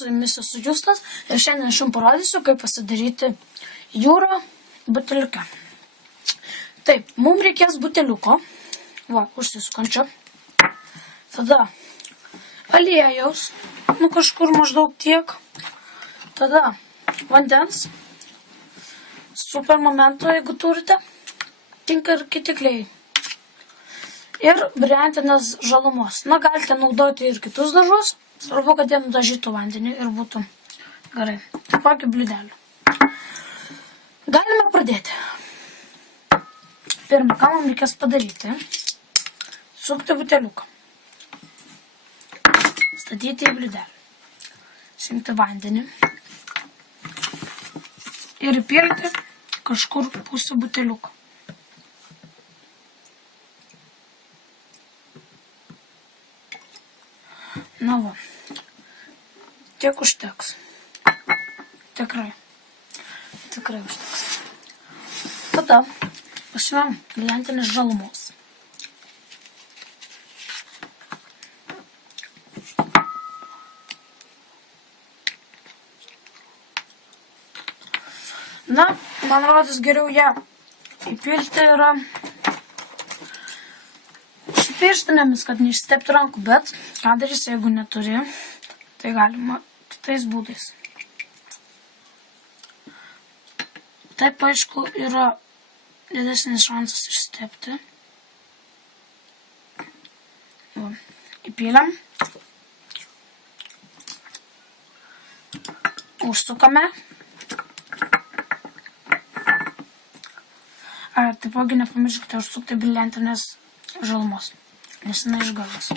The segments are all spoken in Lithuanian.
Su jumis esu Justas ir šiandien aš jums parodysiu, kaip pasidaryti jūrą buteliuke. Taip, mums reikės buteliuko, va, užsisukančio. Tada aliejaus, kažkur maždaug tiek. Tada vandens, super momento, jeigu turite, tinka ir kiti kliai. Ir briantinės žalumos. Galite naudoti ir kitus dažus. Svarbu, kad jie nudažytų vandenį ir būtų gerai. Taip kokį bliūdelį. Galime pradėti. Pirmą, ką mums reikės padaryti, sukti buteliuką. Statyti į bliūdelį. Simti vandenį. Ir įpilti kažkur pusę buteliuką. Na va, tiek užteks. Tikrai užteks. Tada pasiūlėm briantinės žalumos. Man rodos geriau ją įpilti yra su pirštinėmis, kad neišsitepti rankų, bet ką darys, jeigu neturi, tai galima kitais būdais. Taip, aišku, yra didesnis šansas išsitepti. Įpylėm. Užsukame. Taipogi nepamirškite užsukti briantinės žalumos, nes jinai išgalas.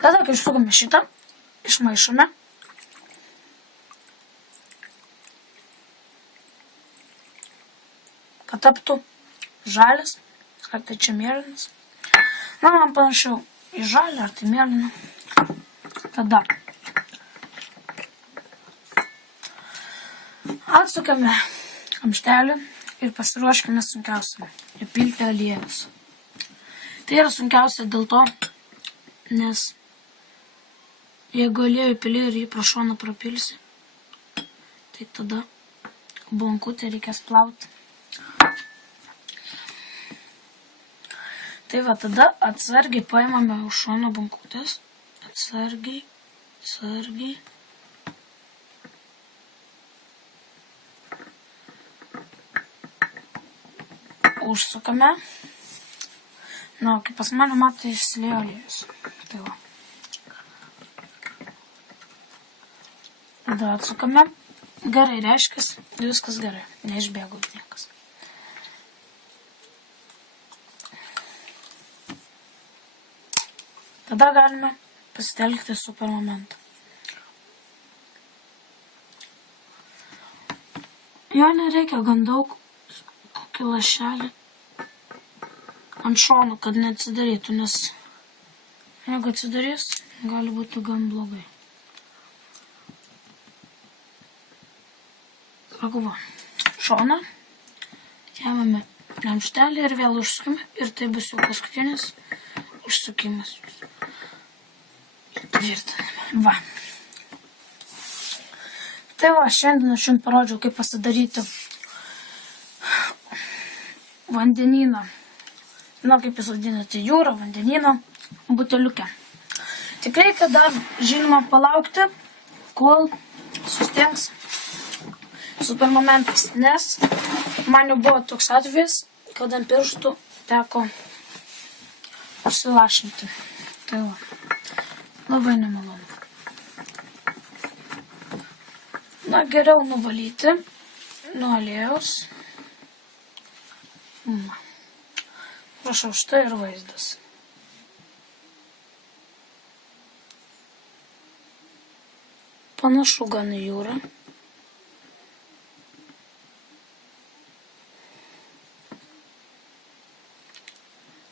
Tada, kai išsukame šitą, išmaišome. Kad taptų žalias, ar tai čia mėlynas. Man panašiau į žalį, ar tai mėlyną. Tada atsukame kamštelį ir pasiruoškime sunkiausiam – įpilti aliejus. Tai yra sunkiausia dėl to, nes jeigu aliejų pili ir jį pro šoną prapilsi, tai tada bonkutę reikės plauti. Tai va, tada atsargiai paimame už šono bonkutės, atsargiai. Užsukame. Kaip pas mane matai, išsiliejo aliejus. Tai va. Tada atsukame. Gerai, reiškias, viskas gerai. Neišbėgo niekas. Tada galime pasitelkti super momentą. Jo nereikia gan daug, kokį lašelį ant šonų, kad neatsidarytų, nes jeigu atsidarys, gali būti gan blogai. Sako va, šoną, ėmame ramštelį ir vėl užsukime ir tai bus jau paskutinis užsukimas. Tvirtiname. Va. Tai va, šiandien aš jums parodžiau, kaip pasidaryti vandenyną. Kaip jūs vadinate, jūrą, vandenyną, buteliuke. Tik reikia dar, žinoma, palaukti, kol sustings super momentas, nes man jau buvo toks atvejis, kad ant pirštų teko užsilašinti. Tai va, labai nemalonu. Geriau nuvalyti nuo aliejaus. Prašau, štai ir vaizdas. Panašu gan į jūrą.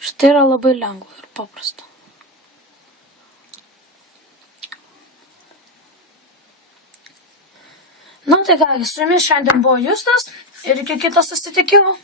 Štai yra labai lengva ir paprasta. Tai ką, su jumis šiandien buvo Justas ir iki kito susitikimo.